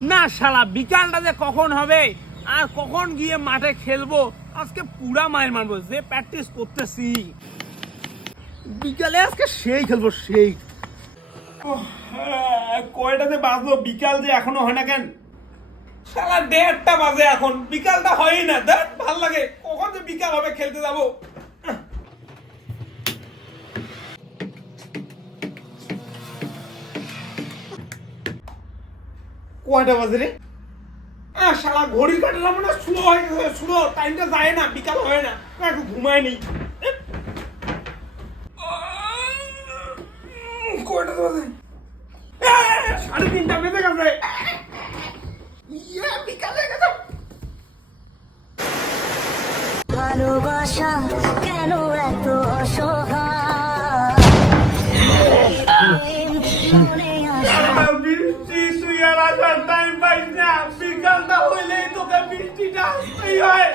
না শালা বিকালটা যে কখন হবে আর কখন গিয়ে মাঠে খেলবো, আজকে পুরা মায়ের মারবো যে প্র্যাকটিস করতেছি। বিকালে আজকে সেই খেলবো সেই। কয়টাতে বাজলো, বিকাল যে এখনো হয় না কেন? শালা 1:30টা বাজে, এখন বিকালটা হয়ই না। দেখ ভাল লাগে, কখন যে বিকাল হবে খেলতে যাবো। কয়টা বাজে রে? শালা ঘড়ি কাটলাম না, শুরু হয়ে গেছে, শুরু টাইমটা যায় না, বিকাল হয় না, একটু ঘুমায় নেই। কয়টা বাজে? 3:30 বেজে গেছে। বিকাল হয়ে গেছে। ভালোবাসা কেন এত অসহায়? বৃষ্টি শুয়ে আসার টাইম পাইস না, বিকালটা হইলেই তোকে বৃষ্টিটা আসতেই হয়।